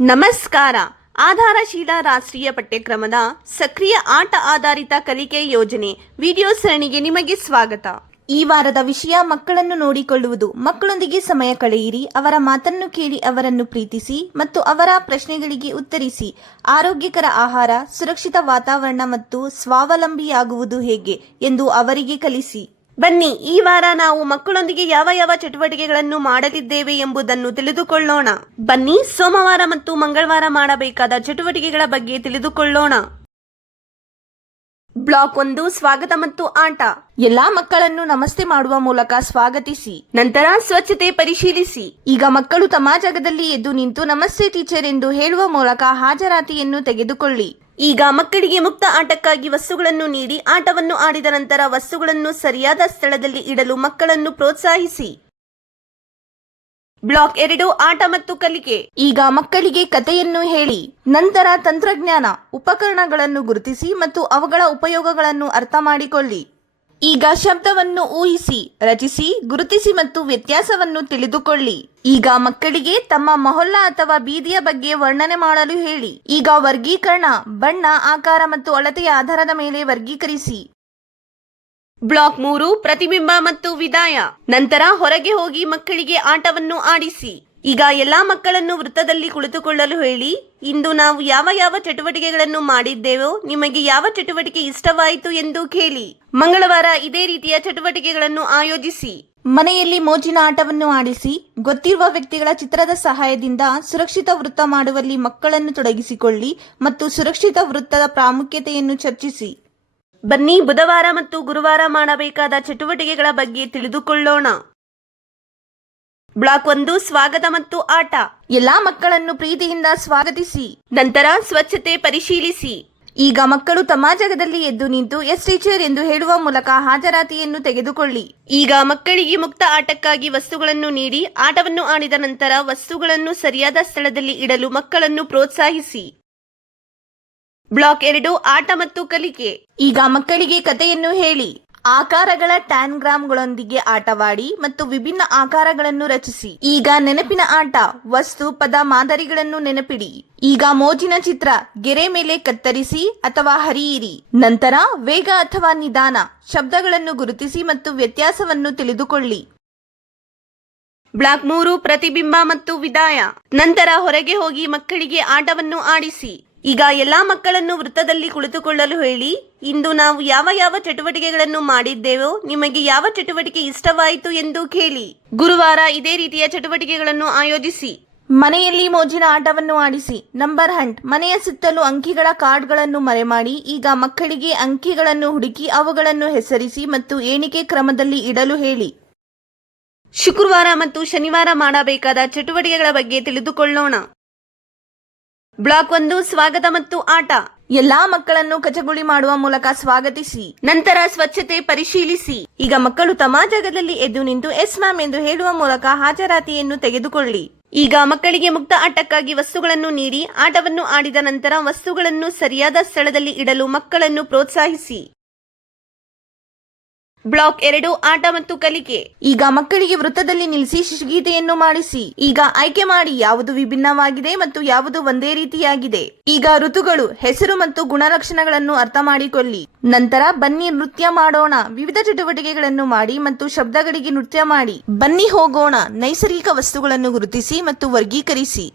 ನಮಸ್ಕಾರ. ಆಧಾರಶೀಲ ರಾಷ್ಟ್ರೀಯ ಪಠ್ಯಕ್ರಮದ ಸಕ್ರಿಯ ಆಟ ಆಧಾರಿತ ಕಲಿಕೆ ಯೋಜನೆ ವಿಡಿಯೋ ಸರಣಿಗೆ ನಿಮಗೆ ಸ್ವಾಗತ. ಈ ವಾರದ ವಿಷಯ ಮಕ್ಕಳನ್ನು ನೋಡಿಕೊಳ್ಳುವುದು. ಮಕ್ಕಳೊಂದಿಗೆ ಸಮಯ ಕಳೆಯಿರಿ. ಅವರ ಮಾತನ್ನು ಕೇಳಿ ಅವರನ್ನು ಪ್ರೀತಿಸಿ ಮತ್ತು ಅವರ ಪ್ರಶ್ನೆಗಳಿಗೆ ಉತ್ತರಿಸಿ. ಆರೋಗ್ಯಕರ ಆಹಾರ, ಸುರಕ್ಷಿತ ವಾತಾವರಣ ಮತ್ತು ಸ್ವಾವಲಂಬಿಯಾಗುವುದು ಹೇಗೆ ಎಂದು ಅವರಿಗೆ ಕಲಿಸಿ. ಬನ್ನಿ, ಈ ವಾರ ನಾವು ಮಕ್ಕಳೊಂದಿಗೆ ಯಾವ ಯಾವ ಚಟುವಟಿಕೆಗಳನ್ನು ಮಾಡಲಿದ್ದೇವೆ ಎಂಬುದನ್ನು ತಿಳಿದುಕೊಳ್ಳೋಣ. ಬನ್ನಿ, ಸೋಮವಾರ ಮತ್ತು ಮಂಗಳವಾರ ಮಾಡಬೇಕಾದ ಚಟುವಟಿಕೆಗಳ ಬಗ್ಗೆ ತಿಳಿದುಕೊಳ್ಳೋಣ. ಬ್ಲಾಕ್ ಒಂದು ಸ್ವಾಗತ ಮತ್ತು ಆಟ. ಎಲ್ಲಾ ಮಕ್ಕಳನ್ನು ನಮಸ್ತೆ ಮಾಡುವ ಮೂಲಕ ಸ್ವಾಗತಿಸಿ. ನಂತರ ಸ್ವಚ್ಛತೆ ಪರಿಶೀಲಿಸಿ. ಈಗ ಮಕ್ಕಳು ತಮ್ಮ ಜಾಗದಲ್ಲಿ ಎದ್ದು ನಿಂತು ನಮಸ್ತೆ ಟೀಚರ್ ಎಂದು ಹೇಳುವ ಮೂಲಕ ಹಾಜರಾತಿಯನ್ನು ತೆಗೆದುಕೊಳ್ಳಿ. ಈಗ ಮಕ್ಕಳಿಗೆ ಮುಕ್ತ ಆಟಕ್ಕಾಗಿ ವಸ್ತುಗಳನ್ನು ನೀಡಿ, ಆಟವನ್ನು ಆಡಿದ ನಂತರ ವಸ್ತುಗಳನ್ನು ಸರಿಯಾದ ಸ್ಥಳದಲ್ಲಿ ಇಡಲು ಮಕ್ಕಳನ್ನು ಪ್ರೋತ್ಸಾಹಿಸಿ. ಬ್ಲಾಕ್ ಎರಡು ಆಟ ಮತ್ತು ಕಲಿಕೆ. ಈಗ ಮಕ್ಕಳಿಗೆ ಕಥೆಯನ್ನು ಹೇಳಿ. ನಂತರ ತಂತ್ರಜ್ಞಾನ, ಉಪಕರಣಗಳನ್ನು ಗುರುತಿಸಿ ಮತ್ತು ಅವುಗಳ ಉಪಯೋಗಗಳನ್ನು ಅರ್ಥ ಮಾಡಿಕೊಳ್ಳಿ. ಈಗ ಶಬ್ದವನ್ನು ಊಹಿಸಿ, ರಚಿಸಿ, ಗುರುತಿಸಿ ಮತ್ತು ವ್ಯತ್ಯಾಸವನ್ನು ತಿಳಿದುಕೊಳ್ಳಿ. ಈಗ ಮಕ್ಕಳಿಗೆ ತಮ್ಮ ಮೊಹಲ್ಲಾ ಅಥವಾ ಬೀದಿಯ ಬಗ್ಗೆ ವರ್ಣನೆ ಮಾಡಲು ಹೇಳಿ. ಈಗ ವರ್ಗೀಕರಣ, ಬಣ್ಣ, ಆಕಾರ ಮತ್ತು ಅಳತೆಯ ಆಧಾರದ ಮೇಲೆ ವರ್ಗೀಕರಿಸಿ. ಬ್ಲಾಕ್ ಮೂರು, ಪ್ರತಿಬಿಂಬ ಮತ್ತು ವಿದಾಯ. ನಂತರ ಹೊರಗೆ ಹೋಗಿ ಮಕ್ಕಳಿಗೆ ಆಟವನ್ನು ಆಡಿಸಿ. ಈಗ ಎಲ್ಲಾ ಮಕ್ಕಳನ್ನು ವೃತ್ತದಲ್ಲಿ ಕುಳಿತುಕೊಳ್ಳಲು ಹೇಳಿ, ಇಂದು ನಾವು ಯಾವ ಯಾವ ಚಟುವಟಿಕೆಗಳನ್ನು ಮಾಡಿದ್ದೇವೋ, ನಿಮಗೆ ಯಾವ ಚಟುವಟಿಕೆ ಇಷ್ಟವಾಯಿತು ಎಂದು ಕೇಳಿ. ಮಂಗಳವಾರ ಇದೇ ರೀತಿಯ ಚಟುವಟಿಕೆಗಳನ್ನು ಆಯೋಜಿಸಿ. ಮನೆಯಲ್ಲಿ ಮೋಜಿನ ಆಟವನ್ನು ಆಡಿಸಿ, ಗೊತ್ತಿರುವ ವ್ಯಕ್ತಿಗಳ ಚಿತ್ರದ ಸಹಾಯದಿಂದ ಸುರಕ್ಷಿತ ವೃತ್ತ ಮಾಡುವಲ್ಲಿ ಮಕ್ಕಳನ್ನು ತೊಡಗಿಸಿಕೊಳ್ಳಿ ಮತ್ತು ಸುರಕ್ಷಿತ ವೃತ್ತದ ಪ್ರಾಮುಖ್ಯತೆಯನ್ನು ಚರ್ಚಿಸಿ. ಬನ್ನಿ ಬುಧವಾರ ಮತ್ತು ಗುರುವಾರ ಮಾಡಬೇಕಾದ ಚಟುವಟಿಕೆಗಳ ಬಗ್ಗೆ ತಿಳಿದುಕೊಳ್ಳೋಣ. ಬ್ಲಾಕ್ ಒಂದು ಸ್ವಾಗತ ಮತ್ತು ಆಟ. ಎಲ್ಲಾ ಮಕ್ಕಳನ್ನು ಪ್ರೀತಿಯಿಂದ ಸ್ವಾಗತಿಸಿ. ನಂತರ ಸ್ವಚ್ಛತೆ ಪರಿಶೀಲಿಸಿ. ಈಗ ಮಕ್ಕಳು ತಮ್ಮ ಜಾಗದಲ್ಲಿ ಎದ್ದು ನಿಂತು ಎಸ್ ಟೀಚರ್ ಎಂದು ಹೇಳುವ ಮೂಲಕ ಹಾಜರಾತಿಯನ್ನು ತೆಗೆದುಕೊಳ್ಳಿ. ಈಗ ಮಕ್ಕಳಿಗೆ ಮುಕ್ತ ಆಟಕ್ಕಾಗಿ ವಸ್ತುಗಳನ್ನು ನೀಡಿ ಆಟವನ್ನು ಆಡಿದ ನಂತರ ವಸ್ತುಗಳನ್ನು ಸರಿಯಾದ ಸ್ಥಳದಲ್ಲಿ ಇಡಲು ಮಕ್ಕಳನ್ನು ಪ್ರೋತ್ಸಾಹಿಸಿ. ಬ್ಲಾಕ್ ಎರಡು ಆಟ ಮತ್ತು ಕಲಿಕೆ. ಈಗ ಮಕ್ಕಳಿಗೆ ಕಥೆಯನ್ನು ಹೇಳಿ. ಆಕಾರಗಳ ಟ್ಯಾನ್ಗ್ರಾಮ್ಗಳೊಂದಿಗೆ ಆಟವಾಡಿ ಮತ್ತು ವಿಭಿನ್ನ ಆಕಾರಗಳನ್ನು ರಚಿಸಿ. ಈಗ ನೆನಪಿನ ಆಟ, ವಸ್ತು, ಪದ, ಮಾದರಿಗಳನ್ನು ನೆನಪಿಡಿ. ಈಗ ಮೋಜಿನ ಚಿತ್ರ, ಗೆರೆ ಮೇಲೆ ಕತ್ತರಿಸಿ ಅಥವಾ ಹರಿಯಿರಿ. ನಂತರ ವೇಗ ಅಥವಾ ನಿಧಾನ, ಶಬ್ದಗಳನ್ನು ಗುರುತಿಸಿ ಮತ್ತು ವ್ಯತ್ಯಾಸವನ್ನು ತಿಳಿದುಕೊಳ್ಳಿ. ಬ್ಲಾಕ್ ಮೂರು, ಪ್ರತಿಬಿಂಬ ಮತ್ತು ವಿದಾಯ. ನಂತರ ಹೊರಗೆ ಹೋಗಿ ಮಕ್ಕಳಿಗೆ ಆಟವನ್ನು ಆಡಿಸಿ. ಈಗ ಎಲ್ಲಾ ಮಕ್ಕಳನ್ನು ವೃತ್ತದಲ್ಲಿ ಕುಳಿತುಕೊಳ್ಳಲು ಹೇಳಿ, ಇಂದು ನಾವು ಯಾವ ಯಾವ ಚಟುವಟಿಕೆಗಳನ್ನು ಮಾಡಿದ್ದೇವೋ ನಿಮಗೆ ಯಾವ ಚಟುವಟಿಕೆ ಇಷ್ಟವಾಯಿತು ಎಂದು ಕೇಳಿ. ಗುರುವಾರ ಇದೇ ರೀತಿಯ ಚಟುವಟಿಕೆಗಳನ್ನು ಆಯೋಜಿಸಿ. ಮನೆಯಲ್ಲಿ ಮೋಜಿನ ಆಟವನ್ನು ಆಡಿಸಿ. ನಂಬರ್ ಹಂಟ್, ಮನೆಯ ಸುತ್ತಲೂ ಅಂಕಿಗಳ ಕಾರ್ಡ್ಗಳನ್ನು ಮರೆಮಾಡಿ, ಈಗ ಮಕ್ಕಳಿಗೆ ಅಂಕಿಗಳನ್ನು ಹುಡುಕಿ ಅವುಗಳನ್ನು ಹೆಸರಿಸಿ ಮತ್ತು ಏಣಿಕೆ ಕ್ರಮದಲ್ಲಿ ಇಡಲು ಹೇಳಿ. ಶುಕ್ರವಾರ ಮತ್ತು ಶನಿವಾರ ಮಾಡಬೇಕಾದ ಚಟುವಟಿಕೆಗಳ ಬಗ್ಗೆ ತಿಳಿದುಕೊಳ್ಳೋಣ. ಬ್ಲಾಕ್ ಒಂದು, ಸ್ವಾಗತ ಮತ್ತು ಆಟ. ಎಲ್ಲಾ ಮಕ್ಕಳನ್ನು ಕಚಗುಳಿ ಮಾಡುವ ಮೂಲಕ ಸ್ವಾಗತಿಸಿ. ನಂತರ ಸ್ವಚ್ಛತೆ ಪರಿಶೀಲಿಸಿ. ಈಗ ಮಕ್ಕಳು ತಮ್ಮ ಜಾಗದಲ್ಲಿ ಎದ್ದು ನಿಂತು ಎಸ್ ಮ್ಯಾಮ್ ಎಂದು ಹೇಳುವ ಮೂಲಕ ಹಾಜರಾತಿಯನ್ನು ತೆಗೆದುಕೊಳ್ಳಿ. ಈಗ ಮಕ್ಕಳಿಗೆ ಮುಕ್ತ ಆಟಕ್ಕಾಗಿ ವಸ್ತುಗಳನ್ನು ನೀಡಿ, ಆಟವನ್ನು ಆಡಿದ ನಂತರ ವಸ್ತುಗಳನ್ನು ಸರಿಯಾದ ಸ್ಥಳದಲ್ಲಿ ಇಡಲು ಮಕ್ಕಳನ್ನು ಪ್ರೋತ್ಸಾಹಿಸಿ. ಬ್ಲಾಕ್ ಎರಡು ಆಟ ಮತ್ತು ಕಲಿಕೆ. ಈಗ ಮಕ್ಕಳಿಗೆ ವೃತ್ತದಲ್ಲಿ ನಿಲ್ಲಿಸಿ ಶಿಶುಗೀತೆಯನ್ನು ಮಾಡಿಸಿ. ಈಗ ಆಯ್ಕೆ ಮಾಡಿ ಯಾವುದು ವಿಭಿನ್ನವಾಗಿದೆ ಮತ್ತು ಯಾವುದು ಒಂದೇ ರೀತಿಯಾಗಿದೆ. ಈಗ ಋತುಗಳು ಹೆಸರು ಮತ್ತು ಗುಣಲಕ್ಷಣಗಳನ್ನು ಅರ್ಥ ಮಾಡಿಕೊಳ್ಳಿ. ನಂತರ ಬನ್ನಿ ನೃತ್ಯ ಮಾಡೋಣ. ವಿವಿಧ ಚಟುವಟಿಕೆಗಳನ್ನು ಮಾಡಿ ಮತ್ತು ಶಬ್ದಗಳಿಗೆ ನೃತ್ಯ ಮಾಡಿ. ಬನ್ನಿ ಹೋಗೋಣ. ನೈಸರ್ಗಿಕ ವಸ್ತುಗಳನ್ನು ಗುರುತಿಸಿ ಮತ್ತು ವರ್ಗೀಕರಿಸಿ.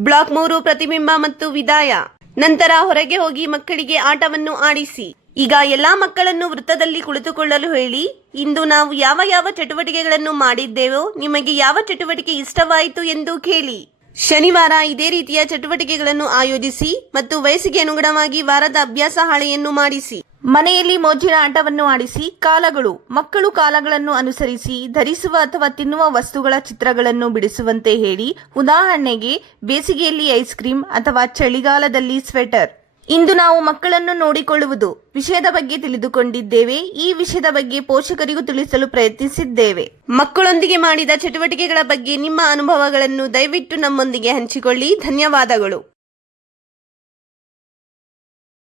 ಬ್ಲಾಕ್ ಮೂರು ಪ್ರತಿಬಿಂಬ ಮತ್ತು ವಿದಾಯ. ನಂತರ ಹೊರಗೆ ಹೋಗಿ ಮಕ್ಕಳಿಗೆ ಆಟವನ್ನು ಆಡಿಸಿ. ಈಗ ಎಲ್ಲಾ ಮಕ್ಕಳನ್ನು ವೃತ್ತದಲ್ಲಿ ಕುಳಿತುಕೊಳ್ಳಲು ಹೇಳಿ, ಇಂದು ನಾವು ಯಾವ ಯಾವ ಚಟುವಟಿಕೆಗಳನ್ನು ಮಾಡಿದ್ದೇವೋ, ನಿಮಗೆ ಯಾವ ಚಟುವಟಿಕೆ ಇಷ್ಟವಾಯಿತು ಎಂದು ಕೇಳಿ. ಶನಿವಾರ ಇದೇ ರೀತಿಯ ಚಟುವಟಿಕೆಗಳನ್ನು ಆಯೋಜಿಸಿ ಮತ್ತು ವಯಸ್ಸಿಗೆ ಅನುಗುಣವಾಗಿ ವಾರದ ಅಭ್ಯಾಸ ಹಾಳೆಯನ್ನು ಮಾಡಿಸಿ. ಮನೆಯಲ್ಲಿ ಮೋಜಿನ ಆಟವನ್ನು ಆಡಿಸಿ, ಕಾಲಗಳು, ಮಕ್ಕಳು ಕಾಲಗಳನ್ನು ಅನುಸರಿಸಿ, ಧರಿಸುವ ಅಥವಾ ತಿನ್ನುವ ವಸ್ತುಗಳ ಚಿತ್ರಗಳನ್ನು ಬಿಡಿಸುವಂತೆ ಹೇಳಿ, ಉದಾಹರಣೆಗೆ ಬೇಸಿಗೆಯಲ್ಲಿ ಐಸ್ ಕ್ರೀಮ್ ಅಥವಾ ಚಳಿಗಾಲದಲ್ಲಿ ಸ್ವೆಟರ್. ಇಂದು ನಾವು ಮಕ್ಕಳನ್ನು ನೋಡಿಕೊಳ್ಳುವುದು. ವಿಷಯದ ಬಗ್ಗೆ ತಿಳಿದುಕೊಂಡಿದ್ದೇವೆ. ಈ ವಿಷಯದ ಬಗ್ಗೆ ಪೋಷಕರಿಗೂ ತಿಳಿಸಲು ಪ್ರಯತ್ನಿಸಿದ್ದೇವೆ. ಮಕ್ಕಳೊಂದಿಗೆ ಮಾಡಿದ ಚಟುವಟಿಕೆಗಳ ಬಗ್ಗೆ ನಿಮ್ಮ ಅನುಭವಗಳನ್ನು ದಯವಿಟ್ಟು ನಮ್ಮೊಂದಿಗೆ ಹಂಚಿಕೊಳ್ಳಿ. ಧನ್ಯವಾದಗಳು.